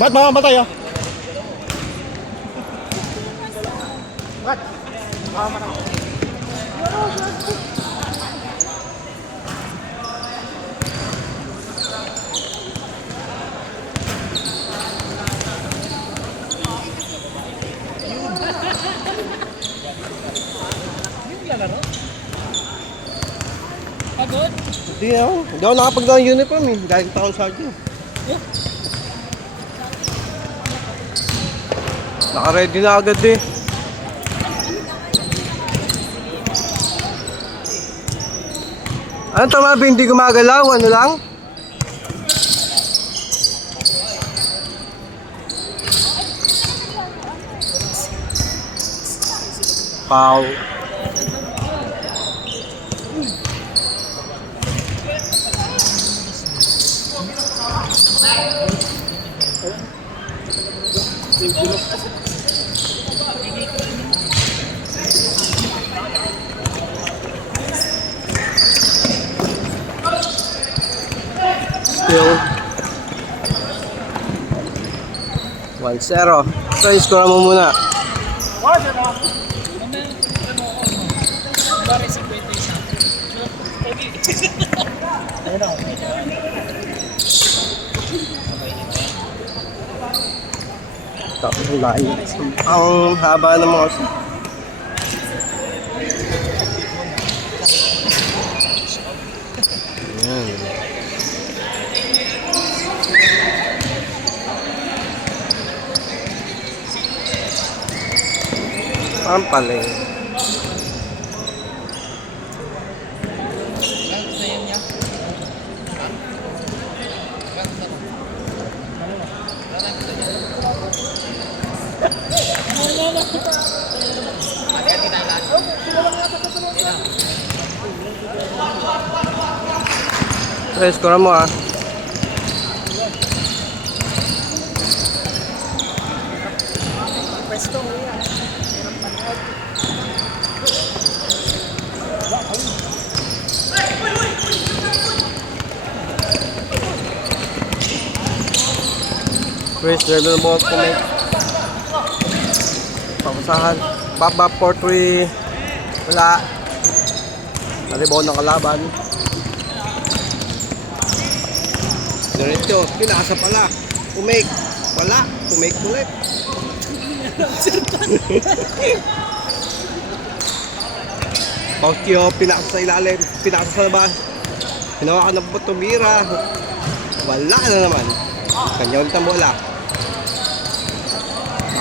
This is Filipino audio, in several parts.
Ba't mamamatay ah? Ba't? Mamamatay. Pagod? Hindi ako nakapagdala ng uniform eh. Dahil taon sa akin. Naka-ready na agad eh. Ano tama ba hindi gumagalaw? Ano lang? Pau. Still 1-0. So, score mo muna. Tapos ang layo. Ang haba ng mga ayan. Pampaleng. Tres, score mo ah. Chris, dribble the ball to make. Papasahan. Bop 4-3. Wala. Naribaw ng kalaban. Diretso. Pinasa pala. Umake. Wala. Umake ulit. Pautio. Pinasa sa ilalim. Pinasa sa labas. Hinawakan ng tumira. Wala na naman. Kanya ulit ang bola.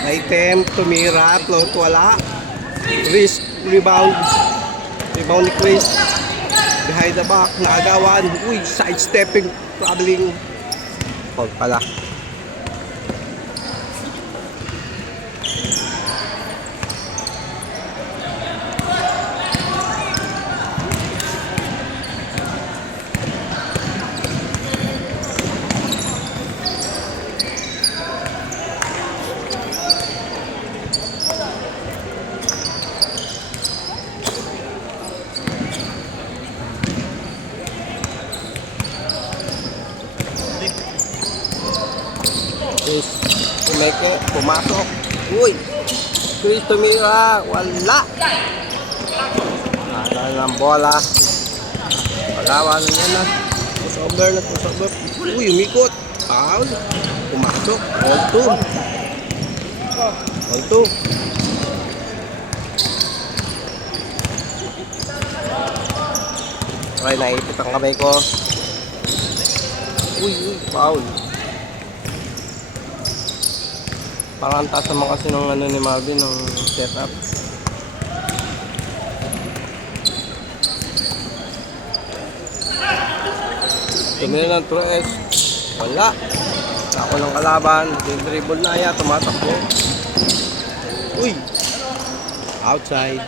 Nakaitem, tumira, float, wala. Chris, rebound. Rebound ni Chris. Behind the back, naagawan. Uy, sidestepping, traveling. Foul pala. Umeke, pumasok. Uy! Chris tumira. Wala! Nagala ng bola. Pagawa na yan na. Pusover na pusover. Uy, umikot. Foul. Pumasok. All 2. All 2. Okay, naipit ang kamay ko. Uy, foul. Parang taas naman kasi ng ano ni Marvin ng setup. Tumira ng 3S. Wala. Ako ng kalaban. Dribble na yan. Tumatakbo. Uy. Outside.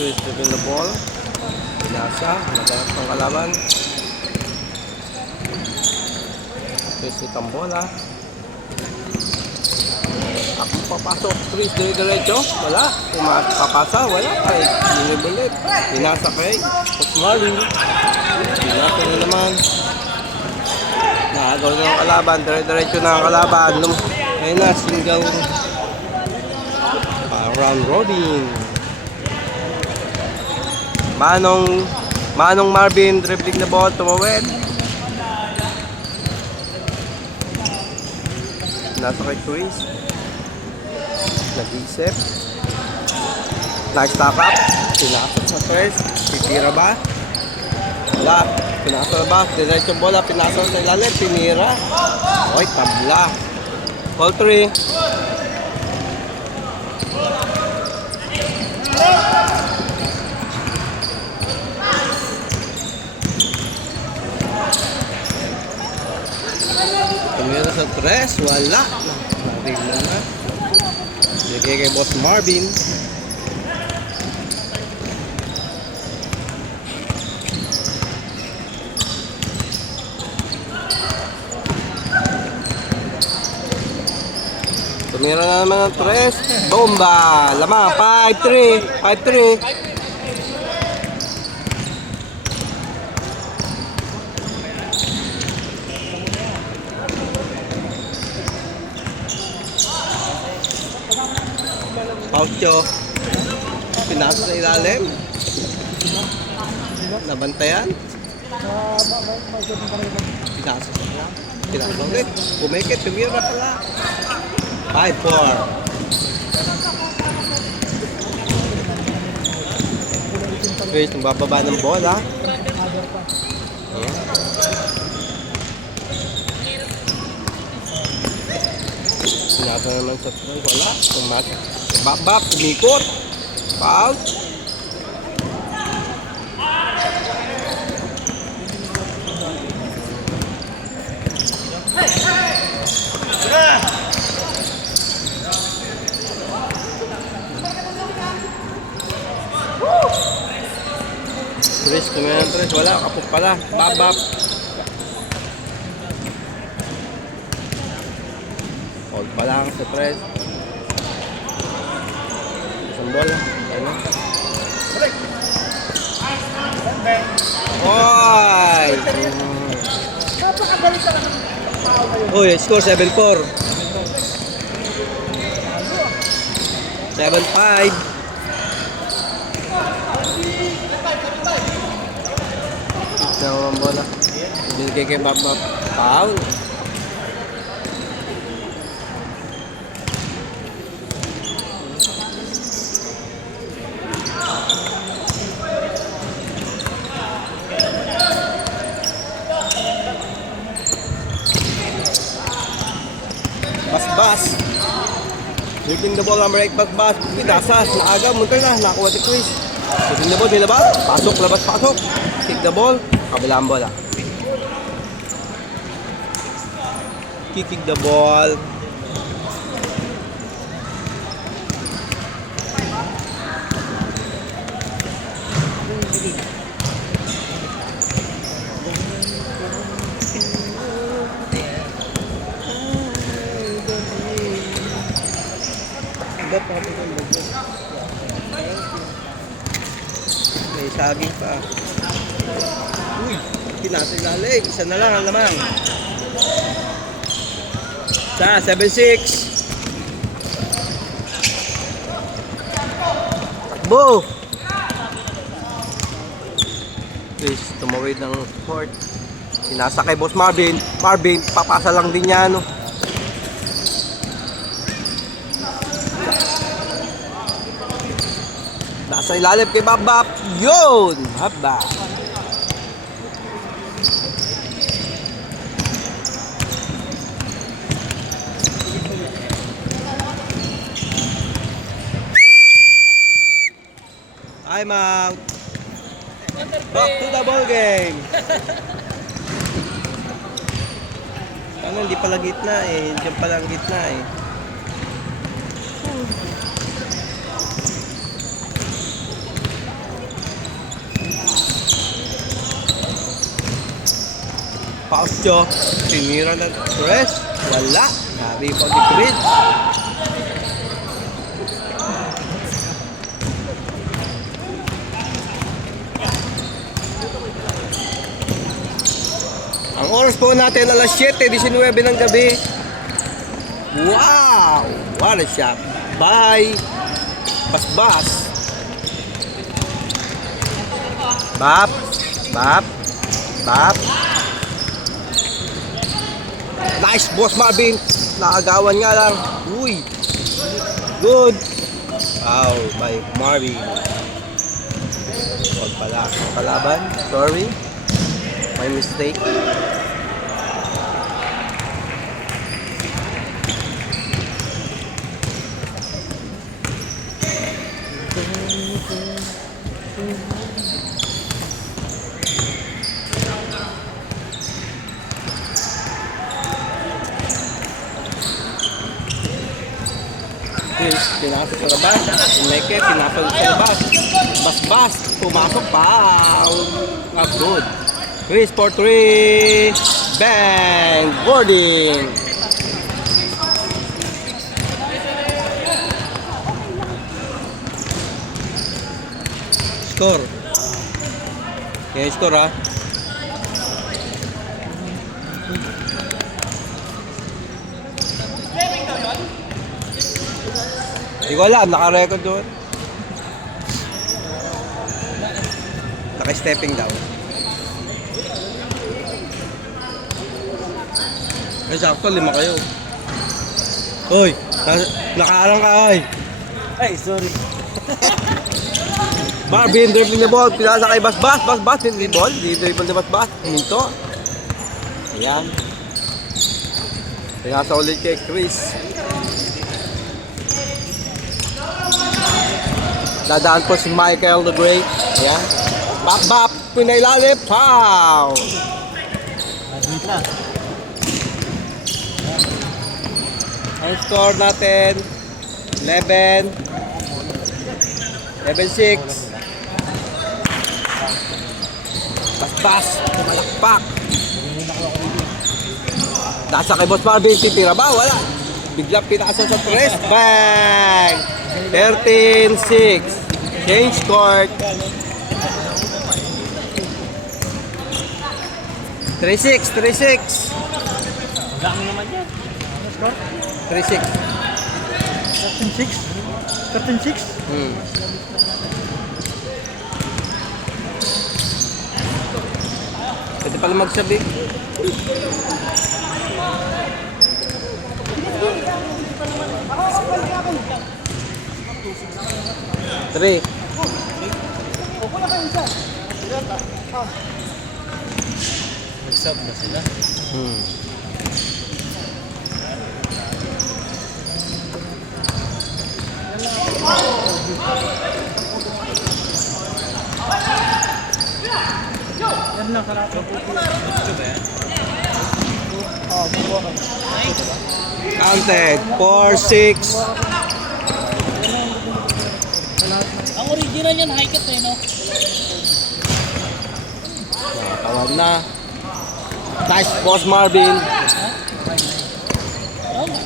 Chris taking the ball. Pinasa, naganap ng kalaban. Reset ang bola. Ako papasok. Chris, diretso. Wala. Papasa. Wala. Ay, binibulit. Pinasa kay Marvin. Pinasa na naman. Nakagaw na ang kalaban. Diretso na ang kalaban. Ayun na, single. Round robin. Manong Marvin, dribbling na ball, tumawid. Nasa kay Chris. Nag-isip. Nice top up. Pinasok sa Chris. Titira ba? Wala. Pinasok ba? Diretso bola. Pinasok sa ilalim. Pinira. Oy, tabla. Ball 3. Tumira sa 3. Wala. Natignan na. Bigay kay Boss Marvin. Tumira na naman ng 3. Bomba! Lamang. 5-3. 5-3. Paucho. Pinasok sa ilalim. Nabantayan. Pinasok sa ilalim. Pinasok ulit. Pumikit. Tumira pala. 5-4. Chris, bababa ng bola. Sinasa naman sa front. Wala. Bab, umikot. Foul. Chris, tumira ng 3. Wala. Kapok pala. Bab. Hold pa lang sa 3. Isang bola. Ano? Oy! Uy, score 7-4. 7-5. Tignan mo ang bola. Binigay kay Bab. Foul. Bas. Taking the ball, number 8, Bas. Pinasa, naaga, muntar na, nakakuha si Chris. Taking the ball, nilabas. Pasok. Kick the ball, kabilang bola. Kicking the ball. May saging pa. Uy, pinasa ilalim. Isa na lang ang lamang. Sa 7-6. Takbo! Please, tumawid ng court. Pinasa kay Boss Marvin. Papasa lang din niya, no? Nasa ilalim kay Bab. Yun! Haba. I'm out. Back to the ball game. Ano, hindi pala gitna eh. Diyan pala ang gitna eh. Pausyo. Tinira ng Torres. Wala. Na-rebound ni Creed. Ang oras po natin alas 7:19 ng gabi. Wow! What a shot by Basbas. Bap. Bap. Bap. Nice, Boss Marvin. Nakagawan nga lang. Uy. Good. Wow, by Marvin. Huwag pala. Kalaban. Sorry. My mistake. Pinasok sa labas. Umeke, pinasok sa labas. Basbas. Pumasok pa. Not good. Chris for 3. Bang! Boarding. Score. Yan yung score, ha. Hindi ko alam, naka-record doon. Naka-stepping down. Ay, sakto, 5 kayo. Uy, nakaarang ka, ay. Ay, sorry. Marvin, dribbling the ball, pinasa kay Basbas, Basbas, hindi ball, hindi dribble ni Basbas, minto. Ayan. Pinasa ulit kay Chris. Dadaan po si Michael the Great. Ayan. Bap, pinailalim, pow! Nandito na. Ang score natin, 11-6. Basbas, tumalakpak. Nasa kay Boss Marvin, titira ba? Wala. Biglang pinasa sa tres. Bang! 13-6. Change court. 3-6. Wala mo naman yan. Ano score? 3-6. 13-6? 13-6? Pwede pala magsabi. Three. Nag-sub na sila. Yan lang karap. Counted. 4-6. Ang original yan, high cut eh, no? Tawag na. Nice, Boss Marvin. Wala.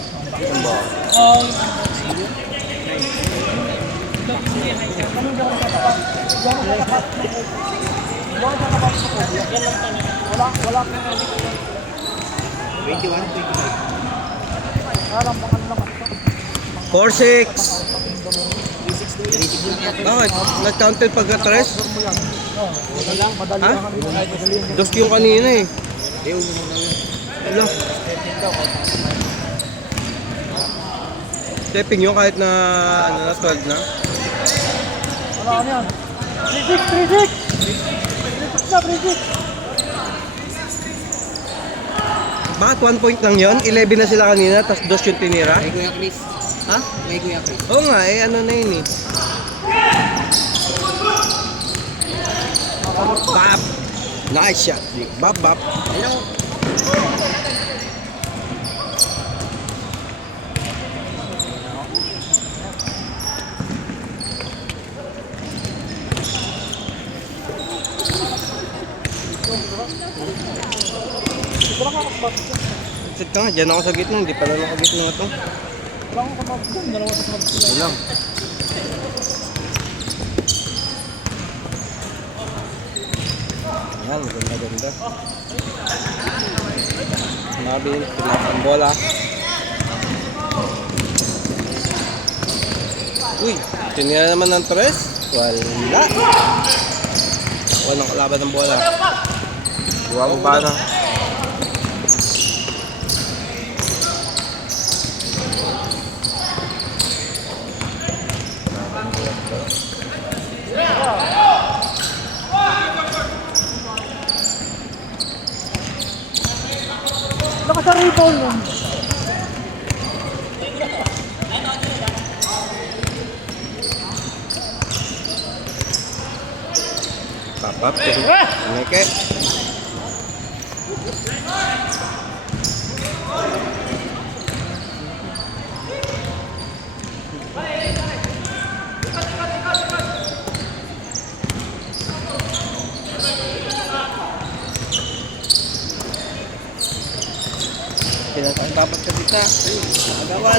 4-6. Bakit? Nag-counted pagka-tres? Ha? Dos yung kanina eh. Wala. Stepping yun kahit na, 12 na. Wala ka yan. 3-6! 3-6! Bakit 1 point lang yun? 11 na sila kanina, tapos dos yung tinira? May Kuya Chris. Ha? May Kuya Chris. Oo nga eh, ano na yun eh. Bap! Nice shot. Bap. Hello. Ito lang kakasbot. Sit ka nga, dyan ako sa gitna. Hindi pala nakagitna ito. Wala akong kamabot dyan. Dalawa sa kamabot sila. Yun lang. Ayan, ganda-ganda. Marvin, pinas ang bola. Uy, tinira naman ng tres. Wala. Walang kalaban ng bola. Buwa mo ba na? Naka sa rebound yun. Papap, Meke. Pinatang dapat ka dito. Agawan.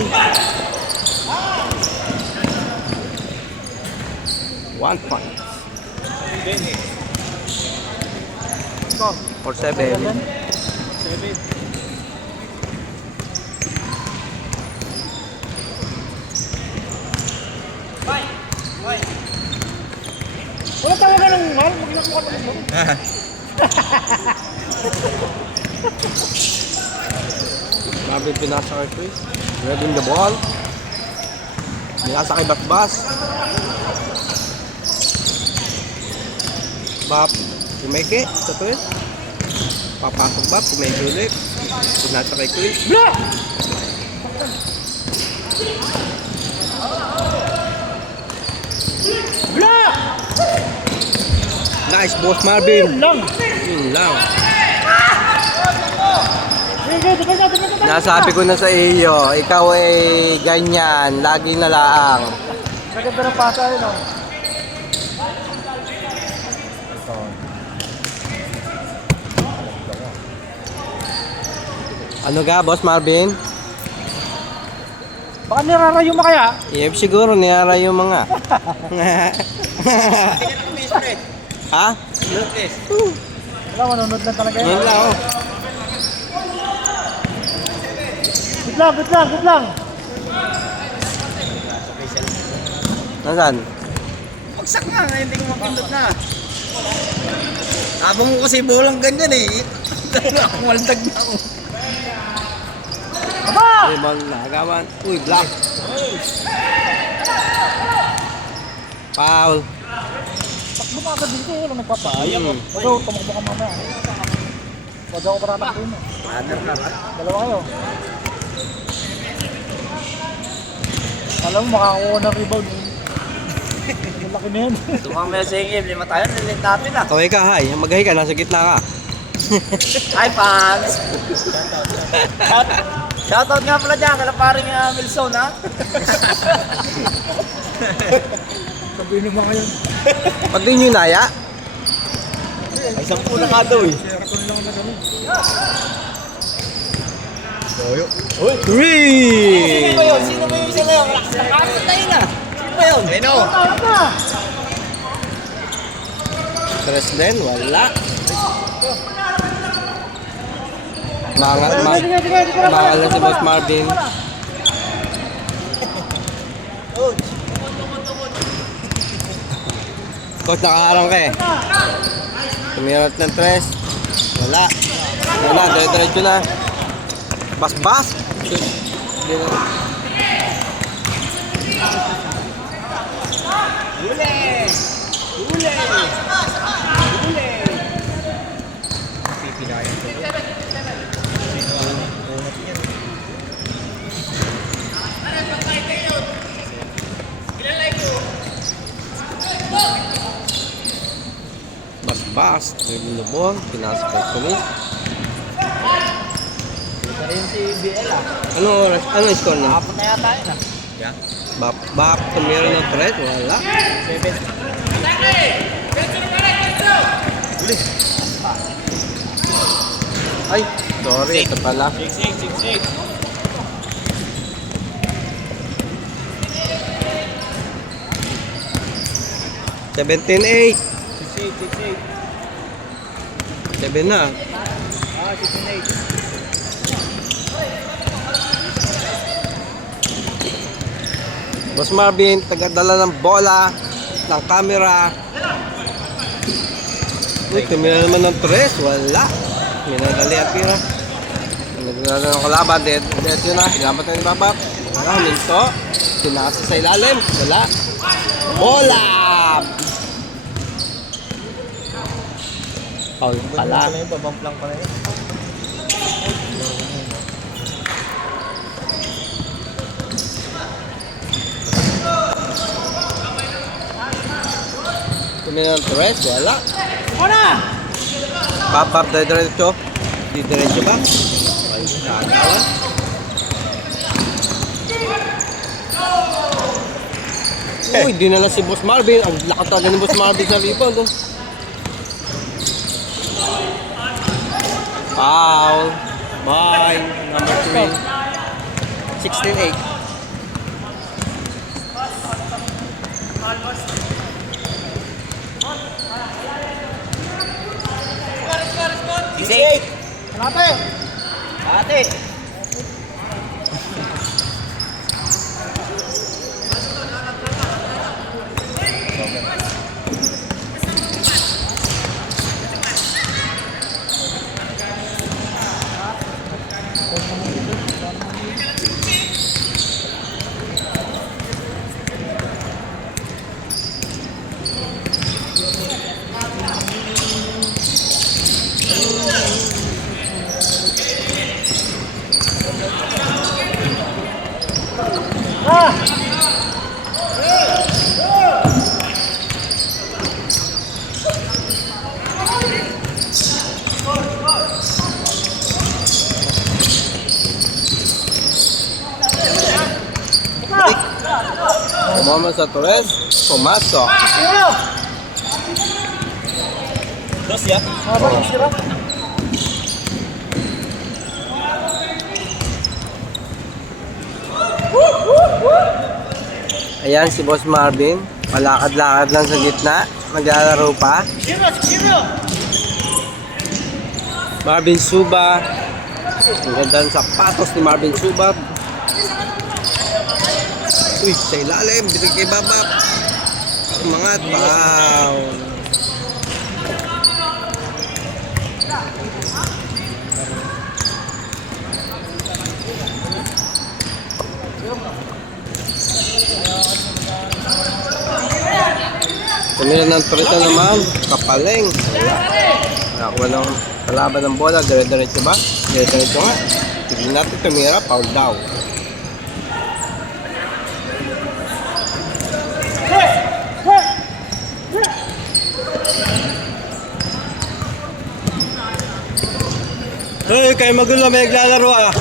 1 point. Or 7. 7. Wala talaga ng mahal. Maglakuha ng mo. Grabe pinasa kay Chris. Grabbing the ball. Pinasa kay Basbas. Bap. Pumeke. Sa Chris. Papasok Bap. Pumeke ulit. Pinasa kay Chris. Bla! Bla! Nice boss Marvin. Yun lang. Yun lang. Sige, diba. Nasabi ko na sa iyo, ikaw ay ganyan, laging nalaang. Maganda ng pasa yun, oh. Ano ga, boss Marvin? Baka nirarayo mo kaya? Siguro niyara yung mga. Ha? Wala, manunod lang talaga yun. Yan lang oh. Good lang. Nasaan? Bagsak nga, hindi ko mapindot na. Habang mo kasi bolang ganyan eh. Waldag na ako. Aba! Ibang nagawan. Uy, block. Foul. Takbo na agad dito, walang nagpapaya. Hmm. Pado, tumakbo ka mamaya. Pado ako para takbo mo. Runner ka ba? Dalawa kayo. Alam mo, makakuha ng rebound. Ang laki na yan. Tumamaya sa game, 5 tayo, nilint natin ah. Kaway ka, hay. Magahi ka, nasa gitna ka. Hi, fans! Shoutout nga pala dyan, kala paring Milson ha. Sabihin mo ngayon. Pag di nyo naya, Ay, 10 na nga daw eh. three! Sino ba yun? Sino ba yung isa na yun? Nakakapit na yun ah. Sino ba yun? Ay no. Tawag na! Tres din, wala. Mangal na si Boss Marvin. Coach, nakaharang ka eh. Tumirot ng tres. Wala. Wala, dire-diretso na. Bas-bas. Hindi na. Bas-bas. Dribbling the ball. Pinasok kay Kumis. Ito rin si BL ah. Ano oras? Ano yung score na? Kapot na yata yun ah. Bap, tumira ng tres. Wala. 7. Ay, Sorry, ito pala. 6-8. 17-8. 6-8. 7 na. 6-8. Boss Marvin, tagadala ng bola, ng camera. Uy, tumira naman ng tres. Wala. Minadali ang pira. Nagdala ng kalaban. Dead yun na. Hilamat na ni Babap. Wala, huminto. Tinasa sa ilalim. Wala. Bola! Paul pala. Babamp lang pala yun. Tumira ng tres. Wala. Una! Babap, diretso. Di diretso ba? Ay, nakakala. Uy, dinala si Boss Marvin. Ang lakas talaga ni Boss Marvin sa rebound. Oh. Foul. Bye. Number 3. 16-8. Ate! Umama sa Torres. Pumasok. Dos ya? Apa sirap? Ayan si Boss Marvin. Palakad-lakad lang sa gitna. Maglalaro pa. 0-0! Marvin Suba. Ang ganda ng sapatos ni Marvin Suba. Uy, sa ilalim. Bitig kay Babap. Umangat. Wow. Tumira ng turita naman. Kapaling. Nakakuha ng kalaban ng bola. Dire-diretso ba? Dire-diretso nga. Tignan natin tumira. Foul daw. Hey, kayo magulo, may naglalaro ah.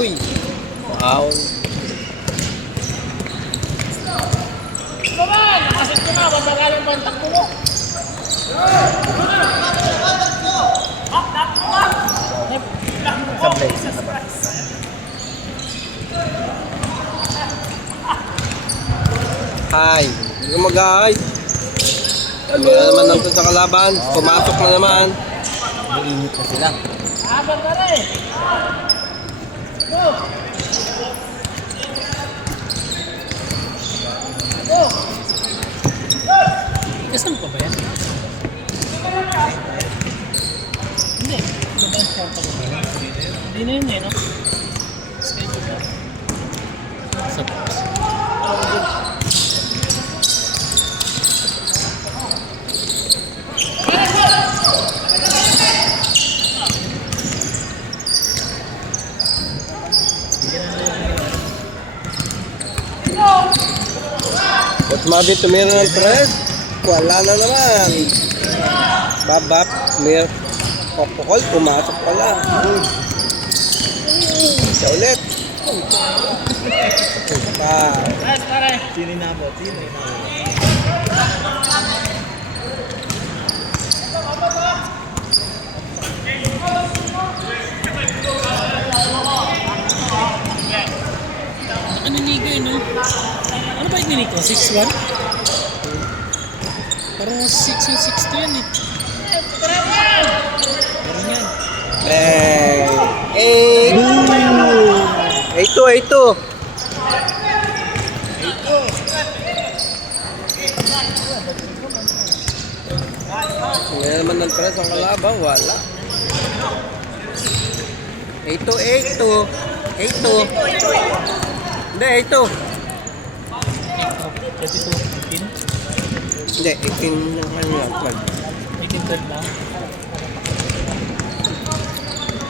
Uy. Wow. Naman! Nakasit ko na! Babagaling pa ang takbo mo! Hi. Hindi ko mag-hi. Tumira naman natin sa kalaban. Pumasok na naman. Mainit na sila. Abang ka rin! Go! Go! Kasama pa ba yan? Hindi. Hindi na yun eh, no? Schedule na. Sa Boss Marvin tumira ng tres. Wala na naman. Babap. Tumira. Popokol. Pumasok pala. Isa ulit. Yes, pare! Tininabot. ni Nico yun, no? Ano ba ni Nico? 6'1"? Parang 6'1", 6'2" yan eh. Parang yan. Bang! 8-2. Ngayon naman ng tres ang kalaban, wala. 8-2. Hindi, 8-2. 22, 15? Hindi, 18 ng kanya. 18, 12 lang.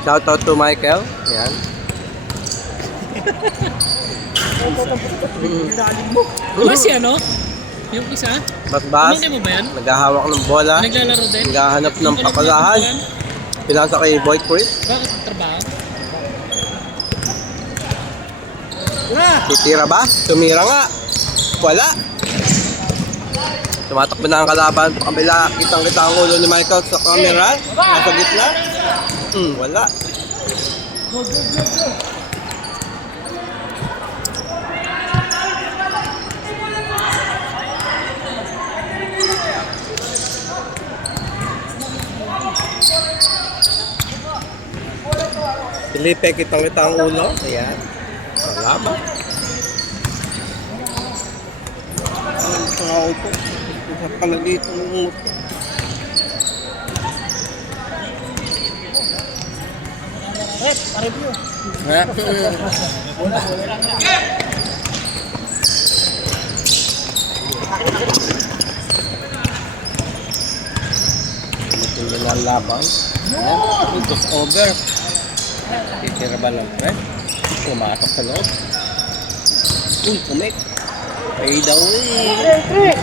Shout out to Michael. Yan. Diba si ano? Yung isa? Basbas. Hindi mo ba yan? Naghahawak ng bola. Naglalaro din? Naghahanap ng Ano pakalahan. ba yan? Pinasa kay Boy Chris. Bakit trabaho? Titira ba? Tumira nga. Wala. Tumatakbo na ang kalaban. Pakabila, kitang-kita ang ulo ni Michael sa camera. Nasa gitna. Wala. Felipe, kitang-kita ang ulo. Ayan. Wala ba? Ang tao po. Isa pala dito ng motor. Pa-review. Ha? Ito yung laban. Ayan. Ito over. Titira ba lang, eh? Pumatok sa loob. Uy, kumik. Ay daw eh. 3.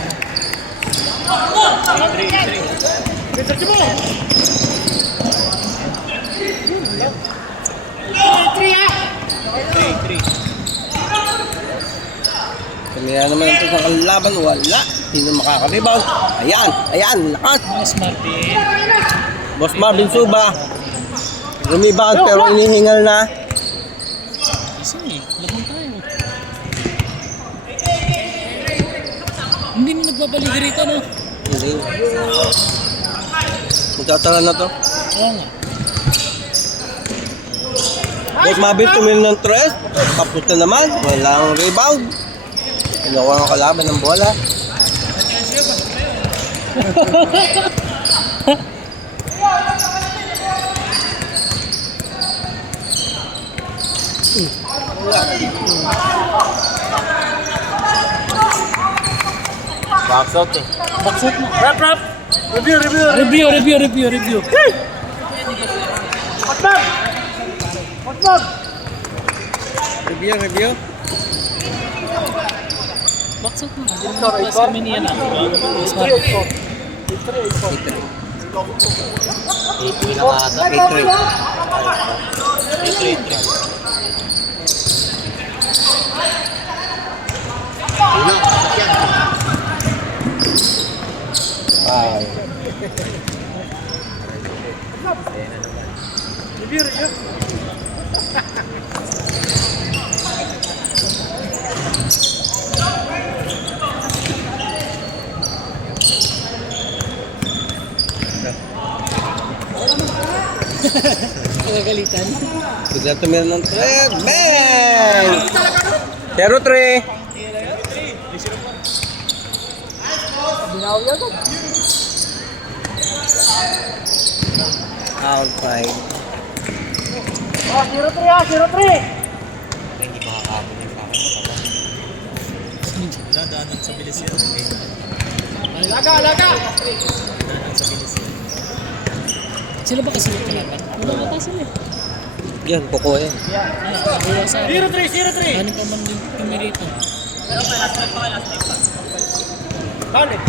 Kaya naman ito sa kalaban, wala. Sino makaka-rebound? Ayan, lakas. Mas Martin. Boss Marvin Suba. Rebound pero inihingal na. Isa eh. Laban tayo. Hindi mo nagbabalik rito, no? Hindi. Magkatala na to. Oo nga. Boss Marvin tumil ng tres. Tapos na naman. Walang rebound. Kinuha ang kalaban ng bola. Box out eh. Baksot mo. Rap. Review. Review. Hotdog. Review. Baksot mo. Mas kami niya na. Mas Martin. 8-3. Ay. Review. Nagagalitan. Bigla tumira ng thread. Bang! 0-3. Binawi agad. Outside. 0-3. Daanan sa bilis yan. Laga. Daanan sa bilis yan. Sila ba kasi yung kalaban? Wala ata sila eh. Yan, kuko yan. Wala sa akin. 0-3. Ano pa man yung tumirito? Balik.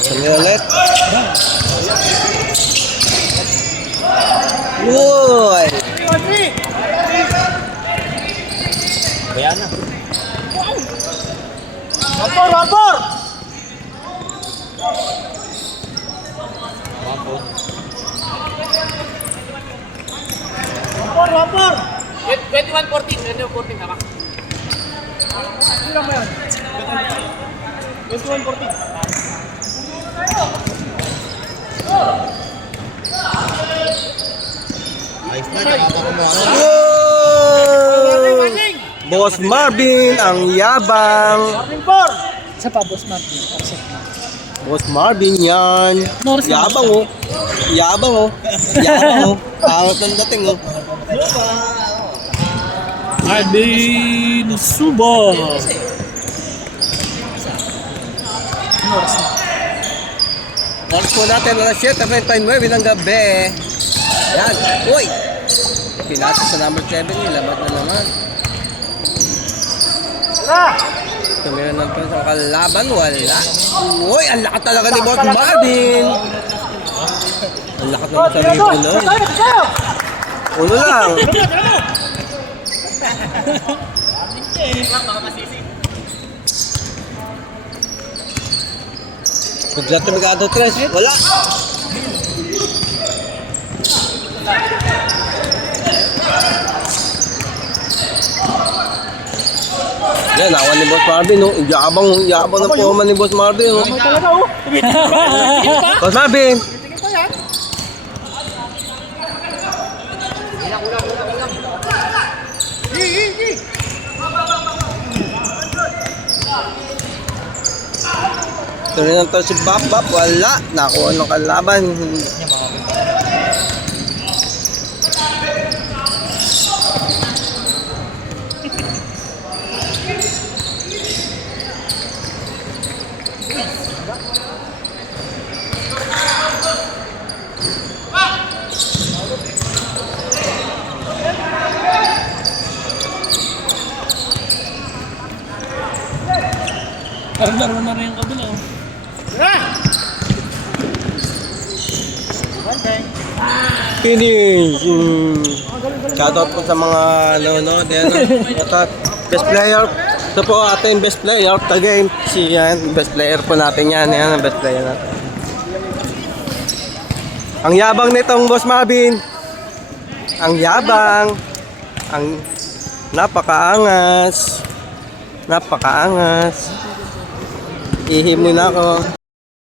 Tumira ulit. Uy! 3-1-3. Kaya na. Rapor. Rapor. 21-14 tama. lang ba yan? Best 140. Wow! Boss Marvin, ang yabang. Marvin 4. Isa pa, boss Martin. Accept mo. Boss Marvin yan. Norris na Yabang oh. Yabang oh. Yabang oh. Pangat ng dating oh. Arvin Subo. Norris na. Oras po natin, alas 7:29 ng gabi. Yan. Uy! Pinasa sa number 7 nilabat na naman. Tara! Tumira ng sa kalaban, wala. Uy! Ang lakas talaga ni Boss Marvin! Ang lakas naman sa ripo nun. Uno lang. Bigla tumigado tres. Wala. Yan, nawan ni Boss Marvin, no? Yabang na po man ni Boss Marvin, no? Talaga oh. Boss Marvin! Tuloy ng to si Bap, wala. Nakuha ng kalaban. Parang laro na rin yung kabila. Oh. Finish! Shoutout po sa mga nanonood. Shoutout. Best player. Ito po ating best player of the game. Si yan. Best player po natin yan. Yan ang best player natin. Ang yabang nitong Boss Marvin. Ang yabang. Ang napakaangas. Napakaangas. Ihim muna ako.